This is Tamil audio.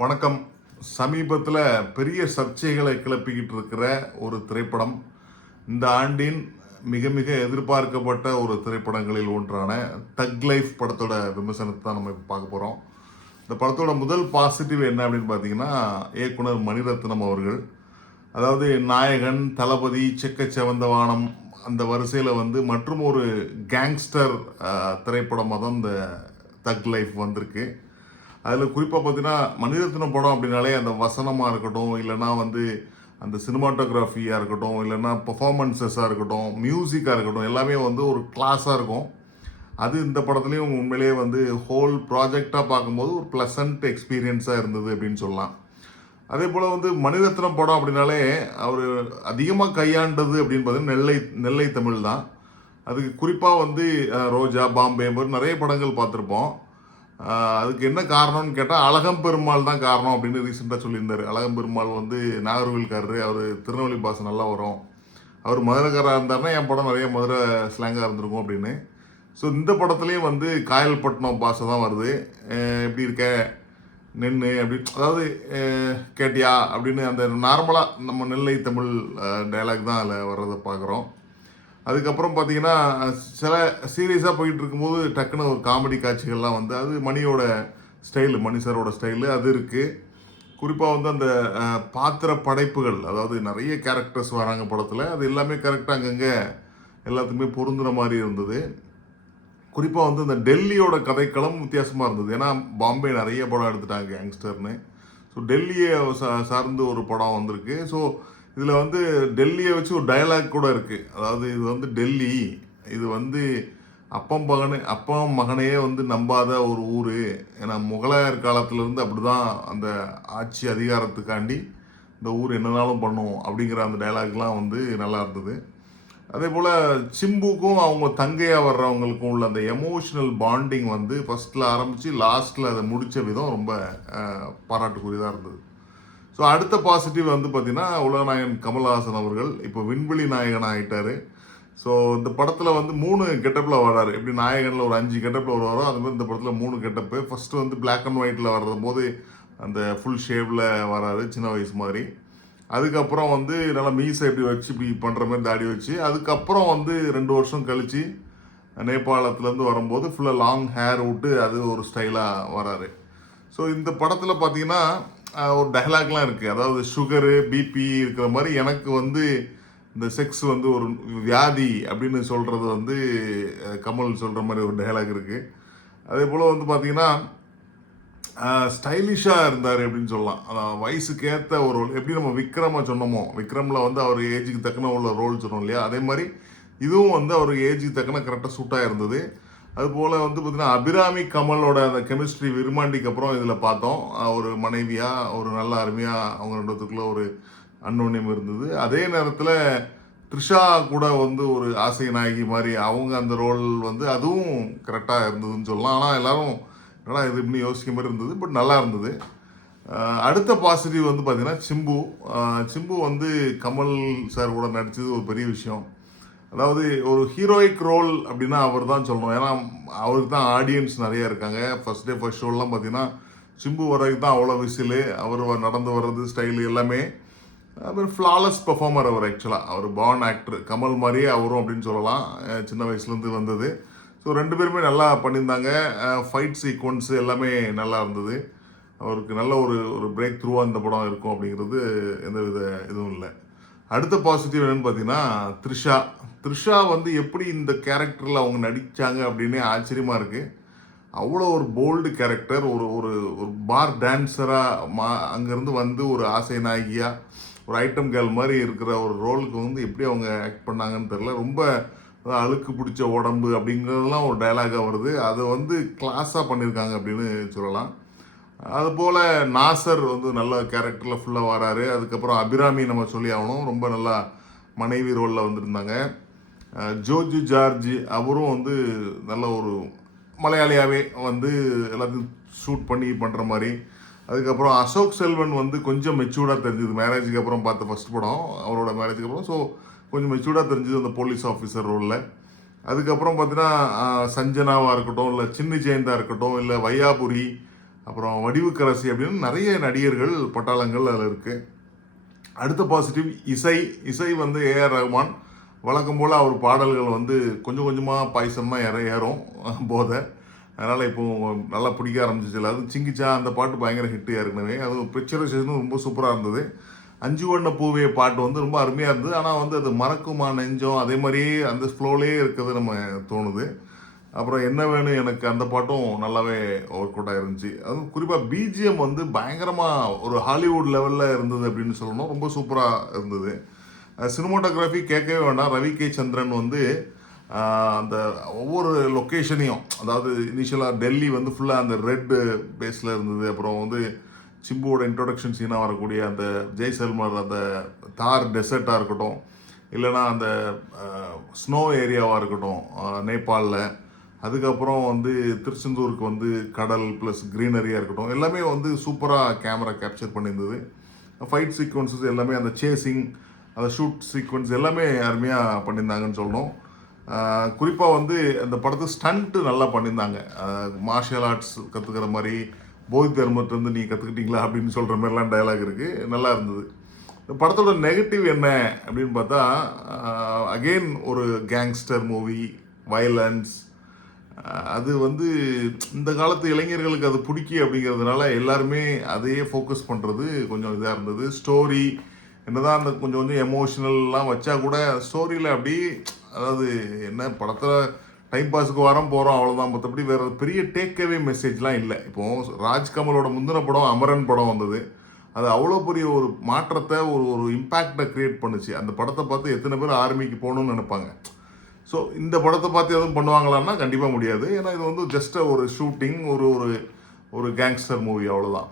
வணக்கம். சமீபத்தில் பெரிய சர்ச்சைகளை கிளப்பிக்கிட்டு இருக்கிற ஒரு திரைப்படம், இந்த ஆண்டின் மிக மிக எதிர்பார்க்கப்பட்ட ஒரு திரைப்படங்களில் ஒன்றான தக் லைஃப் படத்தோட விமர்சனத்தை தான் நம்ம இப்போ பார்க்க போகிறோம். இந்த படத்தோட முதல் பாசிட்டிவ் என்ன அப்படின்னு பார்த்தீங்கன்னா, இயக்குனர் மணிரத்னம் அவர்கள். அதாவது நாயகன், தளபதி, செக்கச்செவந்த வானம் அந்த வரிசையில் வந்து மற்றும் ஒரு கேங்ஸ்டர் திரைப்படமாக தான் இந்த தக் லைஃப் வந்திருக்கு. அதில் குறிப்பாக பார்த்தீங்கன்னா மணிரத்னம் படம் அப்படின்னாலே அந்த வசனமாக இருக்கட்டும், இல்லைனா வந்து அந்த சினிமாட்டோகிராஃபியாக இருக்கட்டும், இல்லைனா பர்ஃபார்மன்ஸஸாக இருக்கட்டும், மியூசிக்காக இருக்கட்டும், எல்லாமே வந்து ஒரு கிளாஸாக இருக்கும். அது இந்த படத்துலேயும் உண்மையிலேயே வந்து ஹோல் ப்ராஜெக்டாக பார்க்கும்போது ஒரு ப்ளசன்ட் எக்ஸ்பீரியன்ஸாக இருந்தது அப்படின்னு சொல்லலாம். அதே போல் வந்து மணிரத்னம் படம் அப்படின்னாலே அவர் அதிகமாக கையாண்டது அப்படின்னு பார்த்தீங்கன்னா நெல்லை தமிழ் தான். அதுக்கு குறிப்பாக வந்து ரோஜா, பாம்பே மாதிரி நிறைய படங்கள் பார்த்துருப்போம். அதுக்கு என்ன காரணம்னு கேட்டால் அழகம்பெருமாள் தான் காரணம் அப்படின்னு ரீசெண்டாக சொல்லியிருந்தார். அழகம்பெருமாள் வந்து நாகர்கோவில்காரரு, அவர் திருநெல்வேலி பாஷை நல்லா வரும், அவர் மதுரைக்காராக இருந்தாருன்னா என் படம் நிறைய மதுரை ஸ்லாங்காக இருந்திருக்கும் அப்படின்னு. ஸோ இந்த படத்துலேயும் வந்து காயல்பட்டினம் பாஷை தான் வருது. எப்படி இருக்க நின்று அப்படி, அதாவது கேட்டியா அப்படின்னு அந்த நார்மலாக நம்ம நெல்லை தமிழ் டைலாக் தான் அதில் வர்றதை பார்க்குறோம். அதுக்கப்புறம் பார்த்தீங்கன்னா சில சீரியஸாக போயிட்டு இருக்கும்போது டக்குன்னு ஒரு காமெடி காட்சிகள்லாம் வந்து அது மணியோட ஸ்டைலு, மணி சாரோட ஸ்டைலு அது இருக்குது. குறிப்பாக வந்து அந்த பாத்திர படைப்புகள், அதாவது நிறைய கேரக்டர்ஸ் வராங்க படத்தில், அது எல்லாமே கரெக்டாக அங்கங்கே எல்லாத்துக்குமே பொருந்துகிற மாதிரி இருந்தது. குறிப்பாக வந்து இந்த டெல்லியோட கதைக்களம் வித்தியாசமாக இருந்தது. ஏன்னா பாம்பே நிறைய படம் எடுத்துட்டாங்க கேங்ஸ்டர்னு. ஸோ டெல்லியை சார்ந்து ஒரு படம் வந்திருக்கு. ஸோ இதில் வந்து டெல்லியை வச்சு ஒரு டயலாக் கூட இருக்குது. அதாவது இது வந்து டெல்லி, இது வந்து அப்பம் மகனையே வந்து நம்பாத ஒரு ஊர். ஏன்னா முகலாயர் காலத்திலேருந்து அப்படி தான் அந்த ஆட்சி அதிகாரத்துக்காண்டி இந்த ஊர் என்னன்னாலும் பண்ணும் அப்படிங்கிற அந்த டயலாக்லாம் வந்து நல்லா இருந்தது. அதே போல் சிம்புக்கும் அவங்க தங்கையாக வர்றவங்களுக்கும் உள்ள அந்த எமோஷ்னல் பாண்டிங் வந்து ஃபஸ்ட்டில் ஆரம்பித்து லாஸ்ட்டில் அதை முடித்த விதம் ரொம்ப பாராட்டுக்குரியதாக இருந்தது. ஸோ அடுத்த பாசிட்டிவ் வந்து பார்த்திங்கன்னா, உலகநாயகன் கமல்ஹாசன் அவர்கள் இப்போ விண்வெளி நாயகன் ஆகிட்டார். ஸோ இந்த படத்தில் வந்து 3 கெட்டப்பில் வர்றாரு. எப்படி நாயகனில் ஒரு 5 கெட்டப்பில் வருவாரோ அதுமாதிரி இந்த படத்தில் 3 கெட்டப்பு. ஃபஸ்ட்டு வந்து பிளாக் அண்ட் ஒயிட்டில் வர்ற போது அந்த ஃபுல் ஷேவில் வராரு, சின்ன வயசு மாதிரி. அதுக்கப்புறம் வந்து நல்லா மீசை இப்படி வச்சு இப்படி பண்ணுற மாதிரி தாடி வச்சு, அதுக்கப்புறம் வந்து 2 வருஷம் கழித்து நேபாளத்துலேருந்து வரும்போது ஃபுல்லாக லாங் ஹேர் விட்டு அது ஒரு ஸ்டைலாக வராரு. ஸோ இந்த படத்தில் பார்த்தீங்கன்னா ஒரு டைலாக்லாம் இருக்குது. அதாவது சுகரு, பிபி இருக்கிற மாதிரி எனக்கு வந்து இந்த செக்ஸ் வந்து ஒரு வியாதி அப்படின்னு சொல்கிறது வந்து கமல் சொல்கிற மாதிரி ஒரு டைலாக் இருக்குது. அதே போல் வந்து பார்த்திங்கன்னா ஸ்டைலிஷாக இருந்தார் அப்படின்னு சொல்லலாம். அதான் வயசுக்கு ஏற்ற ஒரு ரோல். எப்படி நம்ம விக்ரமை சொன்னோமோ, விக்ரமில் வந்து அவர் ஏஜுக்கு தக்கன உள்ள ரோல் சொன்னோம் இல்லையா, அதே மாதிரி இதுவும் வந்து அவர் ஏஜுக்கு தக்கன கரெக்டாக சூட்டாக இருந்தது. அதுபோல் வந்து பார்த்திங்கன்னா அபிராமி கமலோட அந்த கெமிஸ்ட்ரி விருமாண்டிக்கு அப்புறம் இதில் பார்த்தோம். ஒரு மனைவியாக ஒரு நல்ல அருமையாக அவங்க ரெண்டுத்துக்குள்ளே ஒரு அன்னோன்யம் இருந்தது. அதே நேரத்தில் த்ரிஷா கூட வந்து ஒரு ஆசை நாயகி மாதிரி அவங்க அந்த ரோல் வந்து அதுவும் கரெக்டாக இருந்ததுன்னு சொல்லலாம். ஆனால் எல்லோரும் என்னடா இது இப்படி யோசிக்க மாதிரி இருந்தது, பட் நல்லா இருந்தது. அடுத்த பாசிட்டிவ் வந்து பார்த்திங்கன்னா சிம்பு வந்து கமல் சார் கூட நடித்தது ஒரு பெரிய விஷயம். அதாவது ஒரு ஹீரோயிக் ரோல் அப்படின்னா அவர் தான் சொல்லணும். ஏன்னா அவருக்கு தான் ஆடியன்ஸ் நிறையா இருக்காங்க. ஃபஸ்ட் டே ஃபஸ்ட் ஷோலாம் பார்த்தீங்கன்னா சிம்பு வரைக்கும் தான் அவ்வளோ விசிலு, அவர் நடந்து வர்றது ஸ்டைலு எல்லாமே. அப்புறம் ஃப்ளாலஸ் பர்ஃபார்மர் அவர். ஆக்சுவலாக அவர் பார்ன் ஆக்டர், கமல் மாதிரியே அவரும் அப்படின்னு சொல்லலாம். சின்ன வயசுலேருந்து வந்தது. ஸோ 2 பேருமே நல்லா பண்ணியிருந்தாங்க. ஃபைட் சீக்வன்ஸு எல்லாமே நல்லா இருந்தது. அவருக்கு நல்ல ஒரு ஒரு பிரேக் த்ரூவாக இந்த படம் இருக்கும் அப்படிங்கிறது எந்த வித இதுவும் இல்லை. அடுத்த பாசிட்டிவ் என்னென்னு பார்த்தீங்கன்னா த்ரிஷா வந்து எப்படி இந்த கேரக்டரில் அவங்க நடித்தாங்க அப்படின்னே ஆச்சரியமாக இருக்குது. அவ்வளோ ஒரு போல்டு கேரக்டர், ஒரு ஒரு ஒரு பார் டான்ஸராக அங்கேருந்து வந்து ஒரு ஆசை நாயகியாக ஒரு ஐட்டம் கேர்ள் மாதிரி இருக்கிற ஒரு ரோலுக்கு வந்து எப்படி அவங்க ஆக்ட் பண்ணாங்கன்னு தெரில. ரொம்ப அழுக்கு பிடிச்ச உடம்பு அப்படிங்கிறதுலாம் ஒரு டைலாகாக வருது. அதை வந்து கிளாஸாக பண்ணியிருக்காங்க அப்படின்னு சொல்லலாம். அதுபோல் நாசர் வந்து நல்ல கேரக்டரில் ஃபுல்லாக வராரு. அதுக்கப்புறம் அபிராமி நம்ம சொல்லி ஆகணும், ரொம்ப நல்லா மனைவி ரோலில் வந்திருந்தாங்க. ஜோஜு ஜார்ஜ் அவரும் வந்து நல்ல ஒரு மலையாளியாகவே வந்து எல்லாத்தையும் ஷூட் பண்ணி பண்ணுற மாதிரி. அதுக்கப்புறம் அசோக் செல்வன் வந்து கொஞ்சம் மெச்சூர்டாக தெரிஞ்சுது. மேரேஜுக்கு அப்புறம் பார்த்த ஃபஸ்ட் படம் அவரோட மேரேஜுக்கு அப்புறம். ஸோ கொஞ்சம் மெச்சூர்டாக தெரிஞ்சுது அந்த போலீஸ் ஆஃபீஸர் ரோலில். அதுக்கப்புறம் பார்த்தீங்கன்னா சஞ்சனாவாக இருக்கட்டும், இல்லை சின்னி ஜெயந்தா இருக்கட்டும், இல்லை வையாபுரி, அப்புறம் வடிவுக்கரசி அப்படின்னு நிறைய நடிகர்கள் பட்டாளங்கள் அதில் இருக்குது. அடுத்த பாசிட்டிவ் இசை. இசை வந்து ஏஆர் ரஹ்மான் வழக்கம் போல் அவர் பாடல்கள் வந்து கொஞ்சம் கொஞ்சமாக பாயசமாக ஏறும் போதை. அதனால் இப்போ நல்லா பிடிக்க ஆரம்பிச்சிச்சு. அதுவும் சிங்கிச்சா அந்த பாட்டு பயங்கர ஹிட்டு ஏற்கனவே. அதுவும் பிக்சரைசேஷனும் ரொம்ப சூப்பராக இருந்தது. அஞ்சு வண்ண பூவே பாட்டு வந்து ரொம்ப அருமையாக இருந்தது. ஆனால் வந்து அது மறக்குமா நெஞ்சம் அதே மாதிரியே அந்த ஃப்ளோலேயே இருக்கிறது நம்ம தோணுது. அப்புறம் என்ன வேணும் எனக்கு அந்த பாட்டும் நல்லாவே ஒர்க் அவுட் ஆயிருந்துச்சு. அதுவும் குறிப்பாக பிஜிஎம் வந்து பயங்கரமாக ஒரு ஹாலிவுட் லெவலில் இருந்தது அப்படின்னு சொல்லணும். ரொம்ப சூப்பராக இருந்தது. சினிமாட்டோகிராஃபி கேட்கவே வேண்டாம். ரவி கே சந்திரன் வந்து அந்த ஒவ்வொரு லொக்கேஷனையும், அதாவது இனிஷியலாக டெல்லி வந்து ஃபுல்லாக அந்த ரெட் பேஸில் இருந்தது. அப்புறம் வந்து சிம்புவோட இன்ட்ரொடக்ஷன் சீனாக வரக்கூடிய அந்த ஜெய்சல்மர் அந்த தார் டெசர்ட்டாக இருக்கட்டும், இல்லைனா அந்த ஸ்னோ ஏரியாவாக இருக்கட்டும் நேபாளில், அதுக்கப்புறம் வந்து திருச்செந்தூருக்கு வந்து கடல் ப்ளஸ் க்ரீனரியாக இருக்கட்டும், எல்லாமே வந்து சூப்பராக கேமரா கேப்சர் பண்ணியிருந்தது. ஃபைட் சீக்வன்சஸ் எல்லாமே, அந்த சேசிங், அந்த ஷூட் சீக்வன்ஸ் எல்லாமே அருமையாக பண்ணியிருந்தாங்கன்னு சொல்லணும். குறிப்பாக வந்து அந்த படத்தை ஸ்டண்ட்டு நல்லா பண்ணியிருந்தாங்க. மார்ஷியல் ஆர்ட்ஸ் கற்றுக்கிற மாதிரி போதி தர்மத்திலேருந்து நீ கற்றுக்கிட்டீங்களா அப்படின்னு சொல்கிற மாதிரிலாம் டயலாக் இருக்குது. நல்லா இருந்தது. இந்த படத்தோட நெகட்டிவ் என்ன அப்படின்னு பார்த்தா, அகெயின் ஒரு கேங்ஸ்டர் மூவி, வயலன்ஸ். அது வந்து இந்த காலத்து இளைஞர்களுக்கு அது பிடிக்கி அப்படிங்கிறதுனால எல்லாருமே அதையே ஃபோக்கஸ் பண்ணுறது கொஞ்சம் இதாக இருந்தது. ஸ்டோரி என்னதான் அந்த கொஞ்சம் கொஞ்சம் எமோஷ்னல்லாம் வச்சா கூட ஸ்டோரியில் அப்படி, அதாவது என்ன படத்தில் டைம் பாஸுக்கு வரோம் போகிறோம் அவ்வளோதான். மற்றபடி வேறு பெரிய டேக்அவே மெசேஜ்லாம் இல்லை. இப்போது ராஜ்கமலோட முந்தின படம் அமரன் படம் வந்தது. அது அவ்வளோ பெரிய ஒரு மாற்றத்தை ஒரு இம்பேக்டை க்ரியேட் பண்ணுச்சு. அந்த படத்தை பார்த்து எத்தனை பேர் ஆர்மிக்கு போகணும்னு நினைப்பாங்க. ஸோ இந்த படத்தை பார்த்து எதுவும் பண்ணுவாங்களான்னா கண்டிப்பாக முடியாது. ஏன்னா இது வந்து ஜஸ்ட் ஒரு ஷூட்டிங், ஒரு கேங்ஸ்டர் மூவி, அவ்வளோதான்.